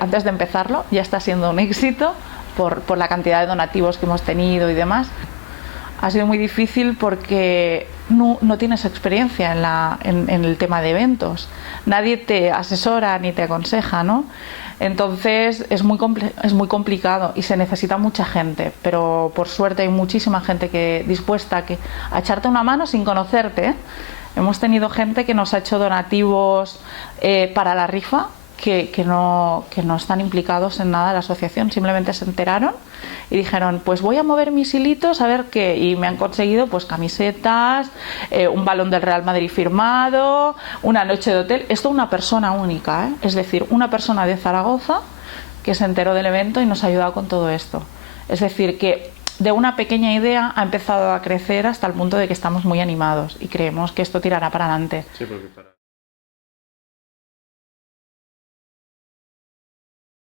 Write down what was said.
antes de empezarlo ya está siendo un éxito por la cantidad de donativos que hemos tenido y demás. Ha sido muy difícil porque no tienes experiencia en el tema de eventos. Nadie te asesora ni te aconseja, ¿no? Entonces es muy complicado y se necesita mucha gente, pero por suerte hay muchísima gente dispuesta a echarte una mano sin conocerte, ¿eh? Hemos tenido gente que nos ha hecho donativos para la rifa, que no están implicados en nada de la asociación, simplemente se enteraron y dijeron, pues voy a mover mis hilitos a ver qué, y me han conseguido pues camisetas, un balón del Real Madrid firmado, una noche de hotel. Esto una persona única, ¿eh? Es decir, una persona de Zaragoza que se enteró del evento y nos ha ayudado con todo esto. Es decir, que de una pequeña idea ha empezado a crecer hasta el punto de que estamos muy animados y creemos que esto tirará para adelante. Sí, porque